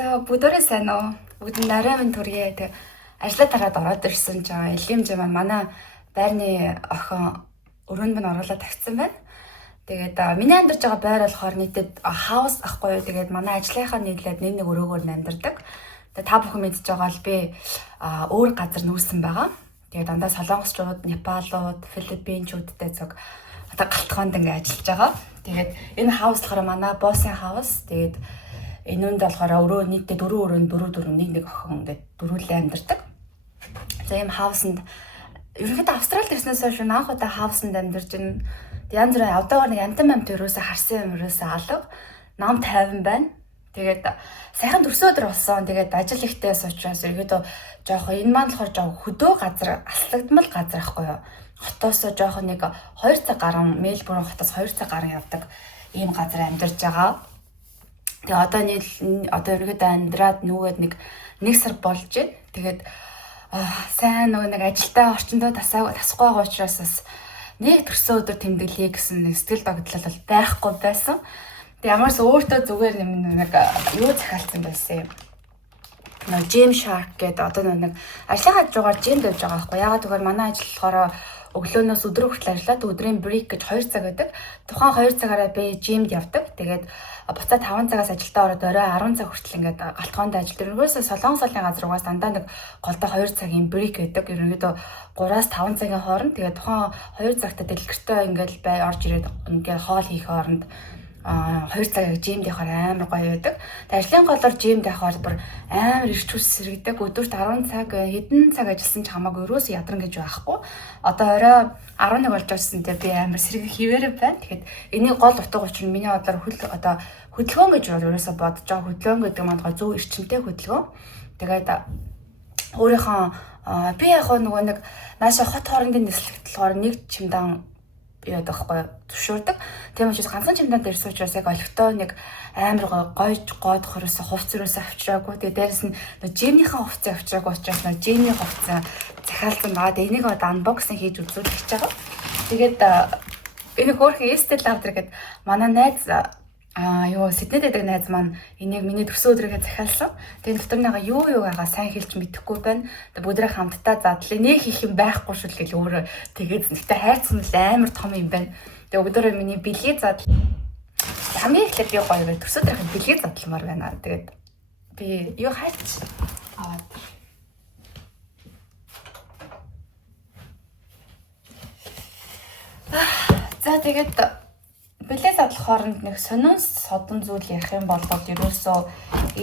За бүгдээрээ сайн уу? Бүгд нарийн минь төргий. Тэг ажлаа тараад ороод ирсэн чинь Элимж манай байрны охин өрөөнд минь оруулаад тавьсан байна. Тэгээд миний амьдарч байгаа байр болохоор нийтэд хаус ахгүй юу. Тэгээд манай ажлынхаа нийлээд нэг өрөөгөөр амьдардаг. Тэгээд та бүхэн мэдж байгаа л би өөр газар нүүсэн байгаа. Тэгээд дандаа солонгосчууд, Непалууд, Филиппинчүүдтэй зөв одоо галтгоонд ингээ ажиллаж байгаа. Тэгээд энэ хаус болохоор манай боссын хаус. Тэгээд энүүнд болохоор өрөө нийтдээ 4 өрөөнд 4 нэг охин ингээд дөрвөлээ амьдардаг. За ийм хаусанд ерөнхийдөө Австралид ирснээс хойш анх удаа хаусанд амьдарч байна. Янз бүрийн одоогоор нэг амтан ерөөсө харсан юм ерөөсө алга. Нам 50 байна. Тэгээд сайхан төрсөн өдөр болсон. Тэгээд ажил ихтэйс учраас ерөөдөө жоохон энэ маань болохоор жоохон хөдөө газар, аслагдмал газар ахгүй юу. Хотоос жоохон нэг 2 цаг гарan Мельбурн хотоос 2 цаг гарan явдаг ийм газар амьдарч байгаа. Тэгээ одоо ерөөдөө амьдраад нүгэд нэг сар болж байна. Тэгээд сайн нэг ажилтаа орчиндөө тасахгүй байгаа учраас бас нэг төрсөн өдөр тэмдэглэе гэсэн нэг сэтгэл догтлол бол байхгүй байсан. Тэгээ ямарс өөртөө зүгээр нэг юу захиалсан байсан юм. Нэг Gym Shark гэдэг одоо нэг ажлын хажуугаар жимд явж байгаа байхгүй. Ягаад гэвэл манай ажил болохоор өглөөнөөс өдөр хүртэл ажиллаад өдрийн break гэж 2 цаг байдаг. Тухайн 2 цагаараа би жимд явдаг. Тэгээд буцаад 5 цагаас ажилдаа ороод орой 10 цаг хүртэл ингээд галтгоонд ажилладаг. Ерөөсөө солонгос улсын газар угаас дандаа нэг голдоо 2 цагийн break байдаг. Ерөнхийдөө 3-аас 5 цагийн хооронд. Тэгээд тухайн 2 цагта дэлгэртээ ингээд орж ирээд ингээд хоол хийх хооронд 2 цаг жимд явахаар амар гоё байдаг. Тэгээд ажлын голоор жимд явахаар бүр амар ирч хүс сэргийдэг. Өдөрт 10 цаг хэдэн цаг ажилласан ч хамаагүй ерөөсөө ядран гэж байхгүй. Одоо орой 11 болж очсон те би амар сэрэг хിവэрэ байна. Тэгэхээр энийг гол утга учир нь миний бодлоор хөдөлгөөн гэж ерөөсөө бодож байгаа. Хөдөлгөөн гэдэг маань зөв эрчимтэй хөдөлгөөн. Тэгээд өөрийнхөө би яг нөгөө нэг нааша хот хоорондын нислэгдлээр нэг чимдан яадаг байхгүй төвшөрдөг. Тийм учраас ганцхан чимдан дээр суучраас яг олигтой нэг амар гойж гоод хоросо хувц өрөөсө авчираагүй. Тэгээ дээрэс нь жимнийхэн хувцас авчираагүй учраас жимний хувцас захиалсан баа. Энийг одоо анбоксинг хийж үзүүлэх гэж байгаа. Тэгээд энэ хөөрхөн эстел лавдэр гэдэг манай найз Сиднейд байдаг найз маань энийг миний төрсөн өдрөгээ захиалсан. Тэгээд дотор юу юугаа сайн хэлж мэдэхгүй байна. Тэгээд бүгдээ хамтдаа задлаа. Нэг хийх юм байхгүй шүү л гэл өөрөө тэгээд нэгтэй хайрцсан л амар том юм байна. Тэгээд бүгдээ миний бэлгийг задал. Хамгийн эхлээд би гоё төрсөн өдрийн бэлгийг задламаар байна. Тэгээд би юу хайч аваад. За тэгээд бэлээ задлах хооронд нэг сонин содон зүйл ярих юм бол ерөөсөө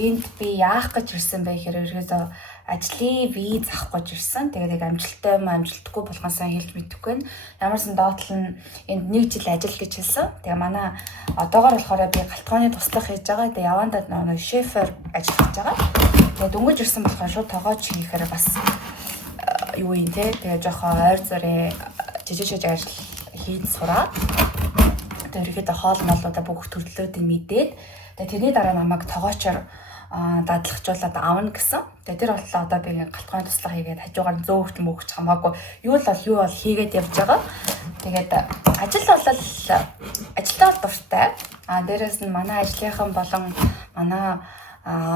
энд би яах гэж ирсэн бэ гэхээр ерөөсөө ажлын виз авах гэж ирсэн. Тэгээд яг амжилттай юм амжилтгүй болгоосаа хэлж мэдэхгүй байна. Ямарсан доотлол нь энд 1 жил ажил гэж хэлсэн. Тэгээ манай одоогоор болохоор би галтгооны туслах хийж байгаа. Тэгээ явандаа нэг шефер ажиллаж байгаа. Тэгээд дөнгөж ирсэн болохоор шууд тоогооч хийхээр бас юу юм те. Тэгээ жоохон ойр зурээ жижиг ажил хийж сураад ерөөхдөө хоол молуудаа бүх төрлөөдөө мэдээд тэгээ тэрний дараа намайг тоогоочоор дадлагжуулаад авна гэсэн. Тэгээ тэр боллоо одоо би ингээ галтгооны туслах хийгээд хажуугаар зөөгч мөөгч хамаагүй юу бол хийгээд явж байгаа. Тэгээд ажилтаа бол дуртай. Дээрээс нь манай ажлынхан болон манай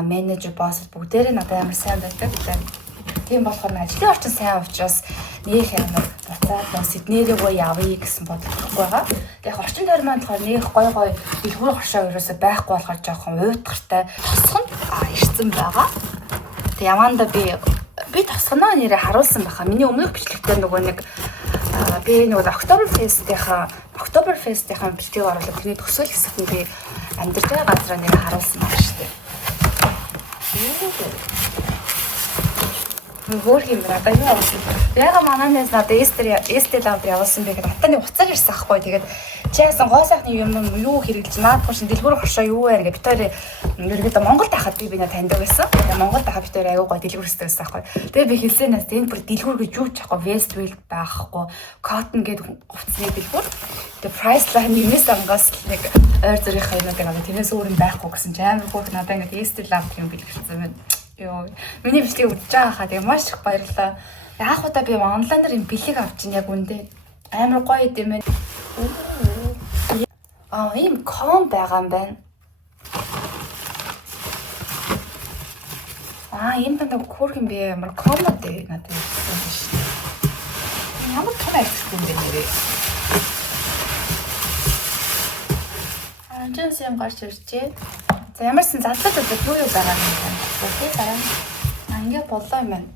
менежер босс бүгдээрээ надад амар сайн байдаг. Тийм болохоор ажлын орчин сайн учраас нөх амар буцаад Сиднейрөө явъя гэсэн бодлого байгаа. Яг орчин тойрон маань болохоор нөх гой дэлгүүр хоршоо ерөөсөй байхгүй болохоор жоохон уйтгартай тосгонд ирсэн байгаа. Тэг яванда би тосгоноо нэрээ харуулсан баха. Миний өмнөх бичлэгтээ нөгөө нэг би нөгөө Октоберфестийн бичлэгийг оруулаад тэрний төсөөл хэсэгт нь би амьдарч байгаа газраа нэрээ харуулсан байна шүү дээ. Хөөх юм надад юу авсан. Яга манаас надад эстел авдар явуулсан бэ гэдэг атаны уцаар ирсэн ахгүй. Тэгээд чи яасан гоо сайхны юм юу хэрэглэж наадах шин дэлгүүр хоршоо юу вэ гэж битээр ерөөдөө Монголд байхад би нэ таньдаг байсан. Тэгээд Монголд байхад битээр аягүй гоо дэлгүүр өстэйсэн ахгүй. Тэгээд би хэлсэнээс энэ бүр дэлгүүр гэж юу ч ахгүй. Westfield байхгүй. Cotton гэдэг хувцсны дэлгүүр. Тэгээд Priceline нэмээс ангаас нэг ойр зүрийнхээ юмнууд байгаа. Тэрнээс өөр юм байхгүй гэсэн чи амар хөөх надад ингэ эстел авдар юм бэлгэлсэн байна. Йоо. Миний бичлэг үзэж байгаа хаа тэгээ маш их баярлалаа. Яг удаа би онлайнаар юм бэлэг авчин яг үндэ амар гоё юм байна. Ийм ком байгаа юм байна. Энэ дандаа хөөх юм бэ? Ямар комод надад ирсэн шүү. Ямар том ажиггүй юм бэ нэрээ. Анжаас юм гарч иржээ. За ямарсан задлаад юу байгаа юм бэ? Окей дараа. Ингээ болоо юм байна.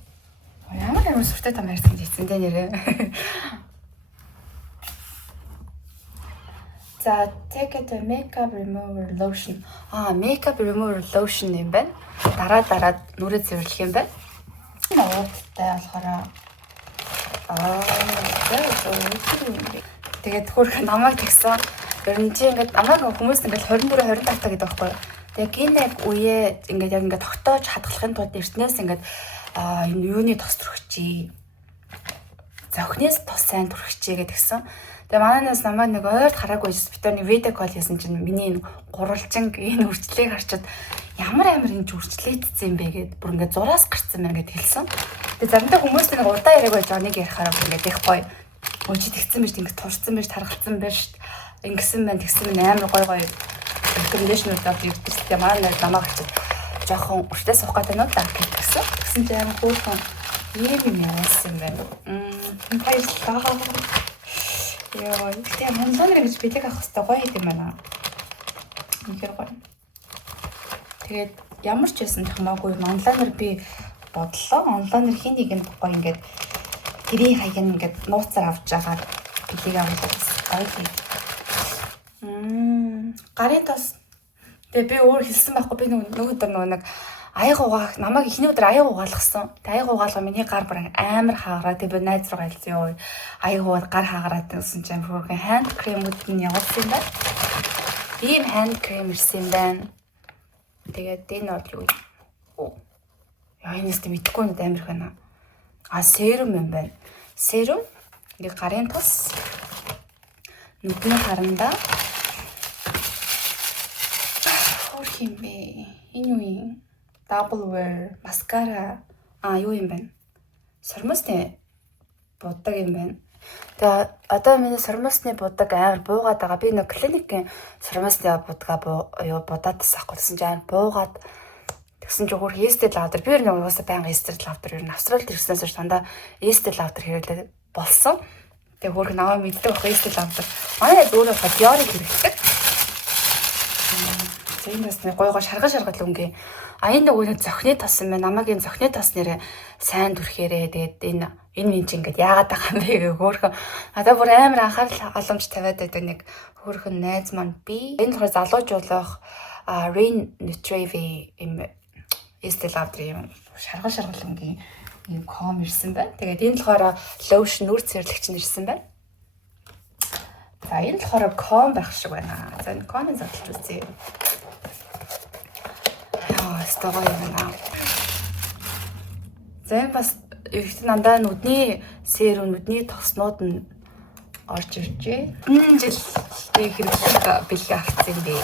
Ямар сүртэй том ярьсан гэсэн дээ нэрээ. За take it makeup remover lotion. Makeup remover lotion юм байна. Дараа нүрээ цэвэрлэх юм байна. Уудтай болохоор тэгээд хөрх намайг тэгсэн. Ер нь чи ингээд намайг хүмүүс ингээд 24 25 та гэдэг байхгүй юу. Тэгээд гинэ үе ингээд яг ингээд тогтоож хадгалахын тулд эртнээс ингээд энэ юуны тос төрөгчий. Зохнээс тос сайн төрөгчий гэдгсэн. Тэгээ манайнаас намайг нэг ойрд хараагүй битүүний видео кол хийсэн чинь миний энэ гурвалжинг энэ үрчлэгийг харчаад ямар энэ үрчлээдсэн юм бэ гэд бүр ингээд зураас гарцсан байна гэд хэлсэн. Тэгээ заримдаа хүмүүс нэг удаа яриаг байж байгаа нэг ярихаараа ингээд их гоё. Өчид тэгсэн байж ингээд турцсан байж тархалцсан байж ингэсэн байна тэгсэн байна амар гоё рекомендашнууд аваад ирдэж тэгээ манай намайг харчаад жоохон үрчлээ суух гэдэг нь л гэсэн. Тэгсэн чинь амар хөөрхөн ийм яасан юм байна. Баярлалаа. Яа, тэгээ манланэр гэж бэлэг авах хэрэгтэй гоё юм байна. Үнэхээр гоё. Тэгээд ямар ч байсан хамаагүй манланэр би бодлоо. Онлайнэр хин нэг нь гоё ингээд тэрийн хаяг ингээд нууцаар авч байгаа бэлэг авах гоё. Гарын тос. Тэгээ би өөр хэлсэн байхгүй би нөгөө нэг аяг угаах намайг эхний өдөр аяг угаалгасан. Тэгээ аяг угаалгаа миний гар бүр амар хааграа. Тэгээ би найз руу айлзаа ёо. Аяг угаад гар хааграад гэсэн чинь хөргөн ханд кремүүд нь явуулсан юм байна. Ийм ханд крем ирсэн юм байна. Тэгээд энэ бол юу? Яа энэс тэ мэдхгүй амар их байна. Серум юм байна. Серум ингээ гарын тос. Нүдний харанда. Хөрх юм бэ? Энэ юу юм? Double wear mascara юу юм бэ? Сормосны будаг юм байна. Тэгээ одоо миний сормосны будаг амар буугаад байгаа. Би нэг клиникийн сормосны будгаа будаад тасахгүй гэсэн чинь буугаад тэгсэн чинь хөрх Estee Lauder би нэг уусаа байнга Estee Lauder ер нь Австралид ирснээс дандаа Estee Lauder хэрэглээд болсон. Тэгээ хөрх наваа мэддэг байх Estee Lauder. Манай өөрөө Dior-ыг хэрэглэдэг. Зэнээс нэг гой шаргал өнгө. Энэ нөгөө зохины тос юм байна. Намайг энэ зохины тос нэрээ сайн дүрхээрээ тэгээд энэ минь чи ингээд яагаад байгаа юм бэ гэх хөөрхөн надад бүр амар анхаарал халамж тавиад байдаг нэг хөөрхөн найз маань би энэ болохоор залуужуулах Rain Nutrivi юм Estee Lauder юм шаргал өнгө юм ком ирсэн байна. Тэгээд энэ болохоор lotion нүр цэвэрлэгч нэрсэн байна. За энэ болохоор ком байх шиг байна. За энэ комыг задлж үзье. Стогоо юм. За бас ихтэй нандаа нүдний серум нүдний тоснууд нь орж иржээ. Энэ жил хэрэглэх бэлэг авсан юм бэ.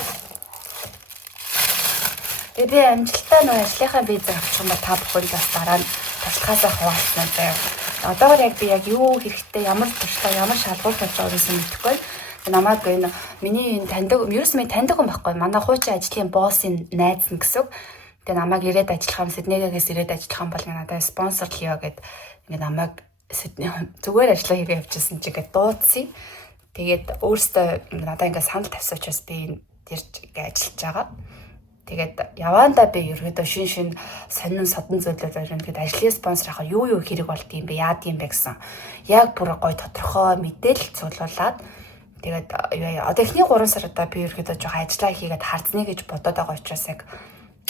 Тэгээ би амжилттай нөө ажлынхаа визэг авчих юм ба та бүхэнд бас дараа нь туслахаасаа хуваалцсан байна. Одоогор яг би яг юу хэрэгтэй ямар туршлага ямар шалгуулт болж байгааг нь мэдэхгүй. Намайг энэ миний энэ таньдаг ерөөс минь таньдаг хүн байхгүй. Манай хуучин ажлын боссын найз нь гэсэн. Тэгээ намайг ирээд ажиллах юм Сиднейгээс ирээд ажиллах юм бол надад спонсорлъё гэд ингээд намайг зүгээр ажиллаа хийгээ явчихсан чи ингээд дуудсан. Тэгээд өөртөө надад ингээд санал тавьсан учраас би энэ тэрж ингээд ажиллаж байгаа. Тэгээд яваандаа би ерөөдөө шин сонин содон зөвлөлөөр ингээд ажлын спонсор авах юу хэрэг болд юм бэ яад юм бэ гэсэн. Яг бүр гой тодорхой мэдээлэл цуглуулад тэгээд одоо эхний 3 сарда би ерөөдөө жоохон ажиллаа хийгээд харцны гэж бодоод байгаа учраас яг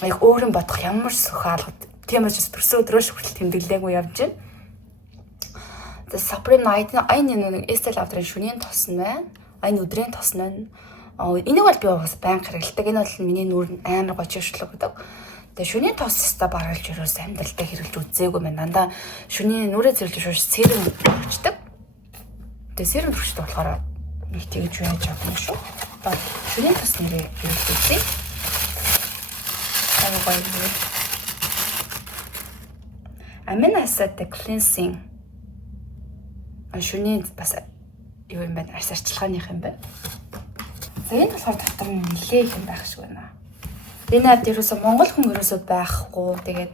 өөрөн бодох ямар сөхөалгод тийм учраас төрсөн өдрөөш хүртэл тэмдэглээгүй явж байна. The Supreme Night энэ Estee Lauder-ын шөнийн тос нь байна. Энэ өдрийн тос нь байна. Энийг бол би бас байнга хэрэглэдэг. Энэ бол миний нүур амар гоё чившлэг гэдэг. Тэгээ шөнийн тос өстө баргалж өрөөс амьдралдаа хэрэглэж үзээгүй мэн. Дандаа шөнийн нүрээ зэрлж шууш серум өгчдөг. Тэгээ серум өгчдөг болохоор нэг тэгж байж байгаа юм шүү. Одоо шөнийн тос нэрээ хэрэглэж үзье. Amino acid cleansing. Шөнийн бас юу юм бэ? Арс арчилгааных юм байна. За энэ болохоор дотор нэлээ их юм байх шиг байна. Энэ авд ерөөсөө монгол хүн ерөөсөө байхгүй. Тэгээд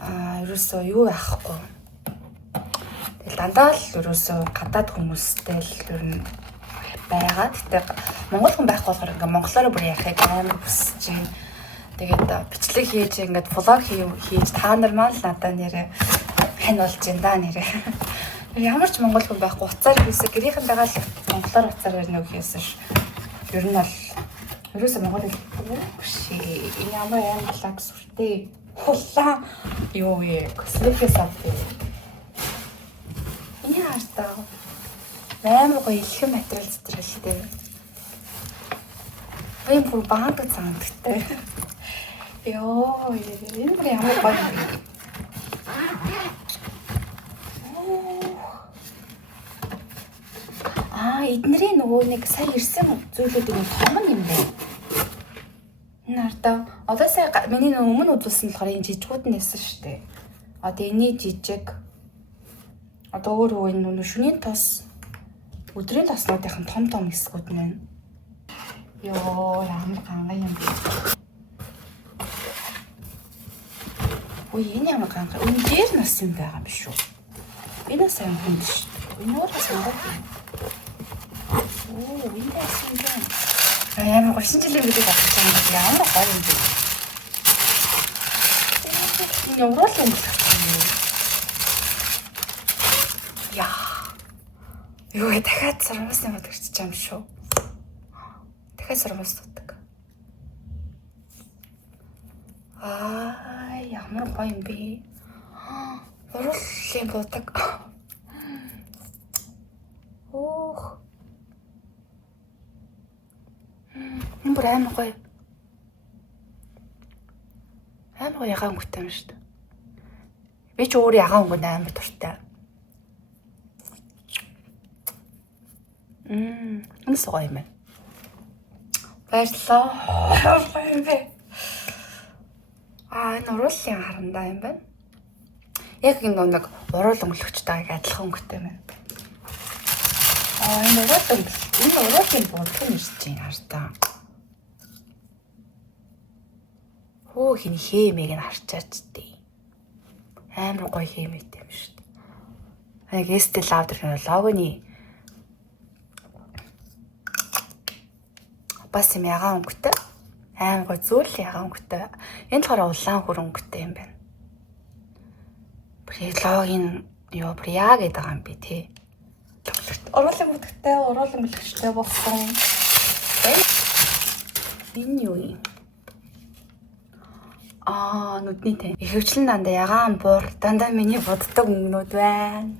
ерөөсөө юу яахгүй. Тэгэл дандаа л ерөөсөө гадаад хүмүүстэй л ер нь байгаа. Тэгтээ монгол хүн байх болохоор ингээ монголоор бүр ярихыг амар хүсэж байна. Тэгээд бичлэг хийж ингээд влог хийж та нар маань л надад нэрээ хань болж байна да нэрээ. Ямар ч монгол хүн байхгүй уцаар хийсэ гэрийнхэндээ л монголоор уцаар ярина гэхээсээ ер нь бол ерөөсөө монгол хэлбэр биш. Энэ ямар англи сүртэй хулаа юу косметикс авдаг. Энэ хартаа амар гоё илхэн материал зэтрэлтэй. Энэ бүр банк цангадтай. Йоо, энэ бүр ямар гоё юм бэ? Эднэрийн нөгөө нэг сая ирсэн зүйлүүдийн том юм байна. Энэ хартаа одоо сая миний өмнө үзүүлсэн болохоор энэ жижигүүд нь нэсэн шүү дээ. Одоо энэ жижиг одоо өөр энэ шөнийн тос өдрийн тоснуудын том хэсгүүд нь байна. Йоо, ямар гангай юм бэ? Ой, энэ ямар гангай. Үн дээр нас юм байгаа юм шүү. Энэ сайн хүн шүү. Энэ өөрөө сонгох юм. Оо, энэ сайн юм. Ямар гоё шинжилгээ мэдээ авчих юм бэ? Ямар гоё юм бэ? Энэ урал юм байна. Яа. Юу дахиад сурмаас юм бодогч юм шүү. Дахиад сурмаас дутдаг. Ямар гоё юм бэ? Урал юм бодог. Ох. Энэ бүр амар гоё. Амар гоё ягаан өнгөтэй юм шүү дээ. Би ч өөр ягаан өнгөнд амар дуртай. Энэ сого юм байна. Баярлалаа. Гоё юм бэ. Энэ уруулын харандаа юм байна. Яг энэ нэг уруул өнгөлөгчтэйг адилхан өнгөтэй юм байна. Энэ уруулын бодох юм шиг чинь хартаа. Хөө хин хэмээг нь харчаач дээ. Амар гоё хэмээтэй юм шүү дээ. Estée Lauder логоны бас юм ягаан өнгөтэй. Амар гоё зүйл ягаан өнгөтэй. Энэ болохоор улаан хөр өнгөтэй юм байна. Логин юу яа гэдэг юм бэ те. Уруулын бүтгэртэй, уруулын бэлгчтэй болсон. Энэ юу юм? Нүдний тань. Ихэвчлэн дандаа ягаан буур дандаа миний боддог өнгнүүд байна.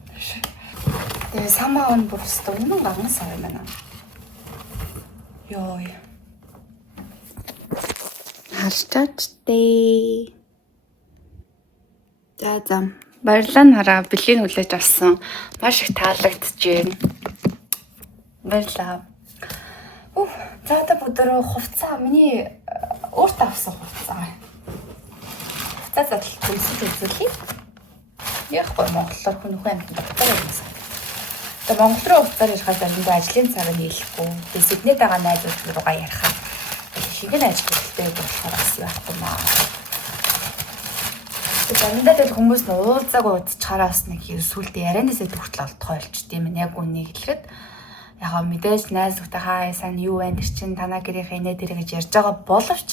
Тэгээ самаа өн бүрстэ үнэн ганган сар юм байна. Йоо. Харчаачтэй. За. Баярлалаа нараа бэлгийн хүлээж авсан. Маш их таалагдчихээн. Баярлалаа. За одоо бүдөрөө хувцас миний өөртөө авсан хувцас. Хувцас задал хүнсэж үзүүлье. Яг гоо монголоор хүн амт баттай юмсан. Тэгээ монгол руу хувцаар ярихад заримдаа ажлын цаг нь хэлэхгүй. Тэгээ Сиднейд байгаа найзууд руугаа ярихад шингэн ажил хэлтэй болохоор бас яахгүй маа. Заримдаа тэгэл хүмүүс нь уулзааг уудчаараа бас нэг сүултээ ярианасаа хүртэл олдохой болчт юм. Яг үнийг хэлэхэд яг мэдээж найзуудтай хаа сайн юу байна тэр чин танаа гэрийнхээ инээ тэр гэж ярьж байгаа боловч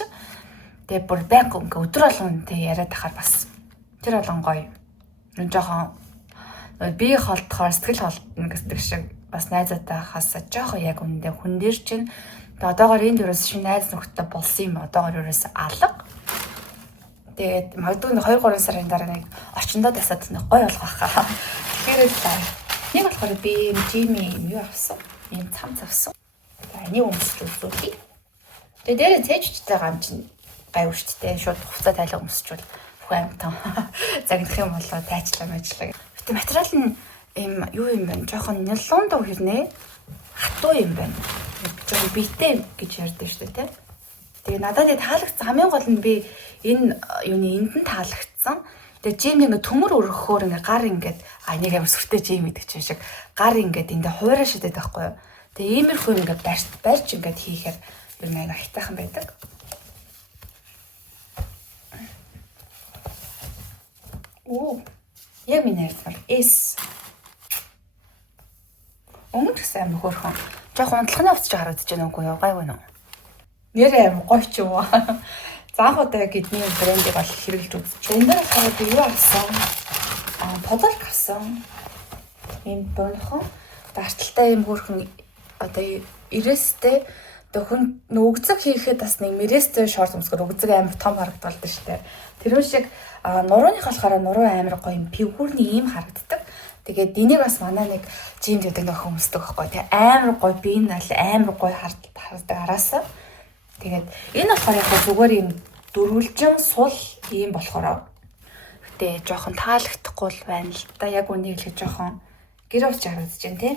тэгээ бүр байнга ингээ өдөр болгон тэг яриад тахаар бас тэр болгон гоё. Нүн жоохон би холдохоор сэтгэл холдно гэдэг шиг бас найзуудтай хасаа жоохон яг үндэ хүн дээр чин одоогоор энэ дөрөөс шинэ найз нөхдөд болсон юм. Одоогоор ерөөс алга. Тэгээд магадгүй 2-3 сарын дараа нэг орчиндоо тасаад нэг гоё болох байхаа. Тэгэхээр л нэг болохоор би Jimmy юу авсан? Ийм цамц авсан. Энийг өмсч үзүүлье. Тэгээд дээрээ цээжчтэй гам чинь гайв шүү дээ. Шууд хуцаа тайлга өмсчвал бүх амьтан загнах юм болоо тайчлаа мэжлээ. Гэтэ материал нь ийм юу юм бэ? Жохон нилон дөө хэрнээ хатуу юм байна. Жохон битээ гэж ярьдэн шүү дээ, тэ. Тэгээ надад таалагдсан хамгийн гол нь би энэ юуны энд нь таалагдсан. Тэгээ Жим ингээ төмөр өргөхөөр ингээ гар ингээд нэг амар сүртэй Жим гэдэг чинь шиг гар ингээд эндээ хуурай шидэт байхгүй юу. Тэгээ иймэрхүү ингээ барьж ингээд хийхээр ер нь аяга хитайхан байдаг. Оо. Яг миний ярьсан S. Өмнө ч сайн хөөрхөн. Жохо унтлахны уцаж харагдаж байна уу юу? Гайгүй нөө. Нэрээ амар гоё ч юм уу. Заах удаа гэдний брендийг бол хэрэглэж үзчихээ. Энэ дээр болохоор би юу авсан? Подолк авсан. Ийм бонхон дарталтай ийм хөөрхөн одоо ирээстэй хүн өгзөг хийхэд бас нэг мэрээстэй шорт өмсгөр өгзөг амар том харагдвал дээ штэ. Тэр шиг нурууных болохоор нуруу амар гоё юм фигурны ийм харагддаг. Тэгээд энийг бас манай нэг жимд гэдэг нөхөн өмсдөг байхгүй тий амар гоё би энэ амар гоё хардаг араасаа. Тэгээд энэ болохоор яг зүгээр юм дөрвөлжин сул ийм болохоор гэтээ жоохон таалагдахгүй л байна л да. Яг үнийг хэлэх жоохон гэр ууч харагдаж байна тий.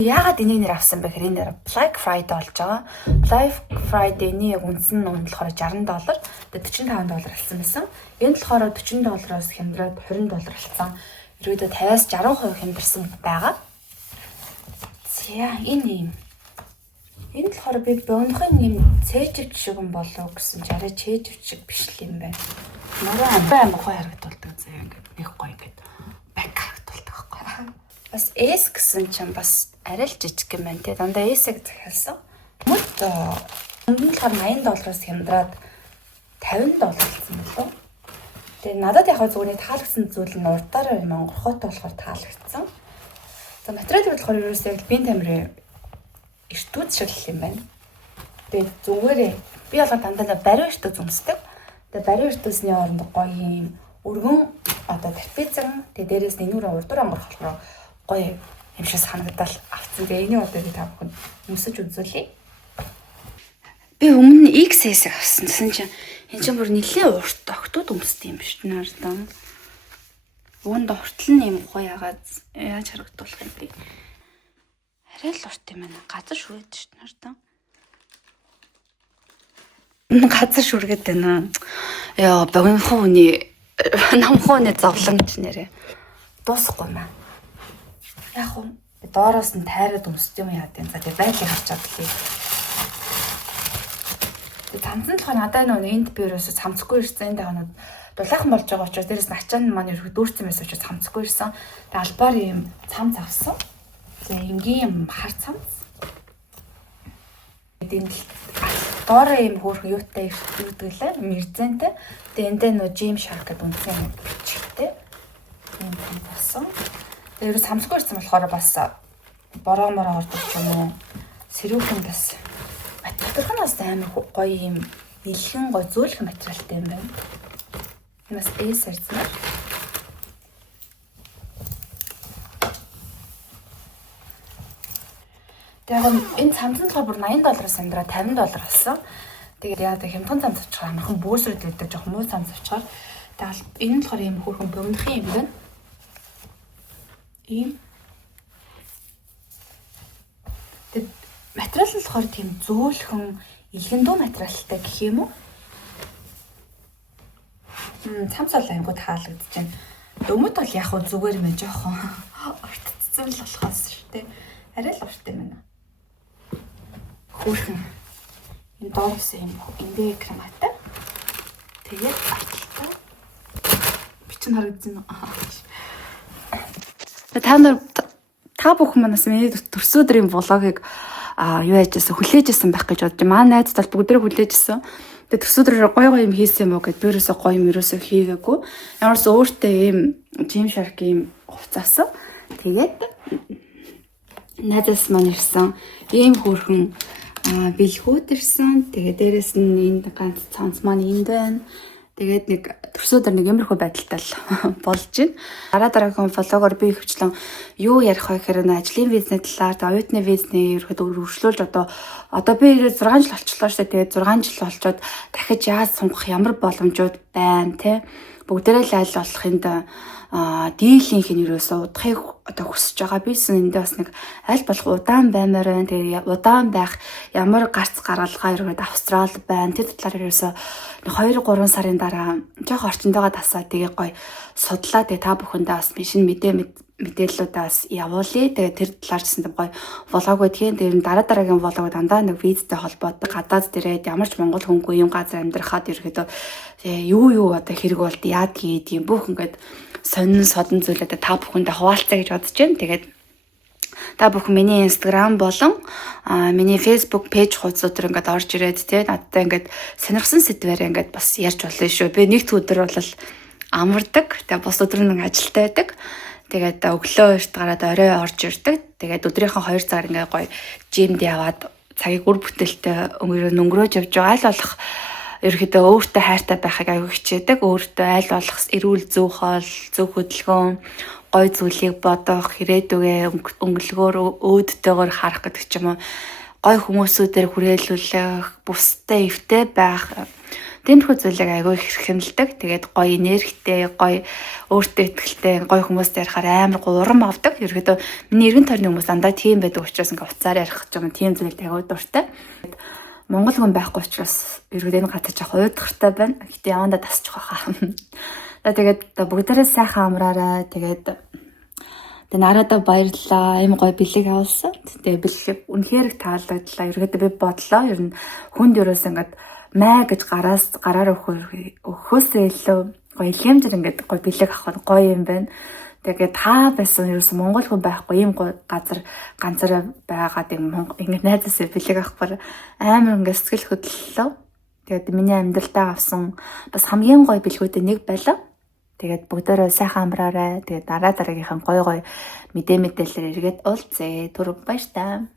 Яагаад энийг нэр авсан бэ гэхээр энэ нэр Black Friday болж байгаа. Black Friday-ний яг үнс нь болохоор $60. Тэгээд $45 алсан байсан. Энэ болохоор $40-оос хямдраад $20 алсан. Ерөөдөө 50-аас 60% хямдарсан байгаа. За энэ болохоор би бонхын юм цээжвч шиг юм болов гэсэн чи арай цээжвч шиг биш л юм байна. Нуруу амар гоё харагдуулдаг заяа ингээд нэг гоё ингээд бак харагдуулдаг байхгүй. Бас S гэсэн чинь бас арай л жижиг юм байна те. Дандаа S-ийг захиалсан. Мөд өмнө нь $80-оос хямдраад $50 болсон болов. Тэгээ надад яг зүгээр таалагдсан зүйл нь урдаараа юм онгорхойтой болохоор таалагдсан. За материал болохоор ерөөсөө яг бие тамирын эртүүд шиг юм байна. Тэгээ зүгээр би бол дандаа бариу эртүүд өмсдөг. Тэгээ бариу эртүүдсний оронд гоё юм өргөн одоо трапезан тэгээ дээрээс нь нүрэ урдуур онгорх болохоор гоё юм шиг санагдал авцсан. Тэгээ энийг одоо та бүхэн өмсөж үзүүлье. Би өмнө нь XS авсан. Тэсэн чинь энэ ч бүр нэлээд урт октод өмсдөг юм шүү дээ нардаа. Үүнд уртл нь юм гоё ягаад яаж харагдуулах юм бэ? Арай л урт юм байна. Газар шүрээд шүү дээ нардаа. Газар шүргээд байна. Яа, богинохон үний намхан үний зовлонч нэрээ. Дуусахгүй маа. Яг уу доороос нь тайраад өмсдөг юм яа гэв. За тэгээ байдлыг харж чадлаа. Цамцсан болохоор надад нөө энд би ерөөсө цамцгүй ирсэн. Энд ханууд дулаахан болж байгаа учраас дээрээс нь ачаан маань ерөөд дүүрсэн байсан учраас цамцгүй ирсэн. Тэгээ албаар юм цамц авсан. Тэгээ энгийн хар цамц. Тэгээд энэ доороо юм хөөрхөн юутай юудэглээ мэрзэнтэй. Тэгээ эндээ нөө Gym Shark гэдэг үнсэн юм бичгтэй. Ийм болсон. Тэгээ ерөөс цамцгүй ирсэн болохоор бас бороо мороо ордог юм уу? Сэрүүхэн бас материал нь бас амар гоё юм нэлхэн гоё зөөлх материалтай юм байна. Нас S ярьсан. Тэгээд энэ цамцсан болохоор бүр $80-аас амдраа $50 болсон. Тэгээд яа гэх хямдхан цамц авчихаар амархан бөөсрөд байдаг жоох муу цамц авчихаар. Тэгээд энэ нь болохоор юм хөөрхөн бөмбөрхийн юм байна. Ийм материал нь болохоор тийм зөөлхөн илгэн дүү материалтай гэх юм уу? Цамц бол ангууд хаалгадж байна. Өмд бол яг хөө зүгээр мэ жоохон ортцсон л болохоос шүү дээ. Арай л урт юм байна. Хөөрхөн энэ доорс юм эндээ крематай. Тэгээд арталтай. Би ч харагдсан уу? Та бүхэн манаас миний төрсөдрийн влогийг юу яажсэн хүлээжсэн байх гэж бодож байна. Найз тал бүгдээ хүлээжсэн. Тэгээ төрсөдрөөр гоё юм хийсэн юм уу гэд бирөөсөө гоё юм ерөөсөө хийгээгүй. Ямарс өөртөө ийм Gym Shark ийм хувцаасан. Тэгээд найзаас маань ирсэн ийм хөөрхөн бэлгүүд ирсэн. Тэгээ дээрэс нь энэ ганц цанц маань энд байна. Тэгээд нэг төрсөдөр нэг юмрхүү байдалтай л болж байна. Дараагийн влогоор би хөвчлэн юу ярих вэ гэхээр ажлын визний талаар, оюутны визний ерөөд өргөжлүүлж одоо би 6 жил болчихлоо шүү дээ. Тэгээд 6 жил болчоод дахиж яаж сунгах ямар боломжууд байна те. Бүгдээрээ л айл болохынд дийлийнх нь ерөөсөө удахыг одоо хүсэж байгаа. Бис эндээ бас нэг аль болох удаан баймаар байна. Тэгээ удаан байх ямар гарц гаргалгаа ерөөд Австрал байна. Тэр талаар ерөөсөө 2-3 сарын дараа жоох орчиндойгоо тасаа тэгээ гоё судлаа. Тэгээ та бүхэндээ бас шинэ мэдээ мэдээллүүдээс явуулъя. Тэгээ тэр талаар гэсэн гоё влог байдгийн. Тэр дараагийн влог дандаа нэг визтэй холбоотой гадаад дээрээ ямар ч монгол хүнгүй юм газар амьдрахад ерөөдөө юу одоо хэрэг болд яадгийг тийм бүх ингээд сонин содон зүйлүүдэд та бүхэндээ хуваалцъя гэж бодож байна. Тэгээд та бүхэн миний Instagram болон миний Facebook пэйж хуудасууд ингээд орж ирээд тий надтай ингээд сонирхсан сэдвээр ингээд бас ярьж болно шүү. Би нэгд өдөр бол амардаг. Тэгээ бус өдөр нэг ажилтаа байдаг. Тэгээд өглөө эрт гараад орой орж ирдэг. Тэгээд өдрийнхөө 2 цагаар ингээд гоё жимд яваад цагийг үр бүтээлтэй өнгөрөөж явж байгаа. Аль болох ерөөхдөө өөртөө хайртай байхыг аягүй хичээдэг. Өөртөө аль болох эрүүл зөв хоол, зөв хөдөлгөөн, гой зүйлийг бодох, ирээдүгээ өнгөлгөөр өөдтэйгээр харах гэдэг ч юм уу. Гой хүмүүсүүдээр хүрээлүүлэх, бусдад эвтэй байх. Тэмхүү зүйлийг аягүй их хэмэлдэг. Тэгээд гой энергитэй, гой өөртөө ихтэй, гой хүмүүстэй ярихаар амар гурам авдаг. Ерөөдөө миний эргэн тойрны хүмүүс дандаа тийм байдаг учраас ингээ уцаар ярих ч юм тийм зүйлд аягүй дуртай. Монгол хүн байхгүй учраас ерөөдөө энэ газар жах уйдгартай байна. Гэтэ явандаа тасчих واخа. Тэгээд бүгдээрээ сайхан амраарай. Тэгээд нарадаа баярлалаа. Ийм гоё бэлэг авсан. Тэгээд бэлэг үнэхээр таалагдлаа. Ерөөдөө би бодлоо. Ер нь хүнд ерөөс ингээд маа гэж гараар өгөхөөсөө илүү гоё илгэмжэр ингээд гоё бэлэг авах гоё юм байна. Тэгээд та байсан ерөөс монгол хүн байхгүй ийм гоё газар ганцаараа байгаад ингээд найзаасаа бэлэг авахаар амар ингээд сэтгэл хөдлөлөө. Тэгээд миний амьдралтаа авсан бас хамгийн гоё бэлгүүдээ нэг байлаа. Тэгээд бүгдээрээ сайхан амраарай. Тэгээд дараагийнхаа гоё мэдээлэлээр эргээд уулзъя. Түр баяр таа.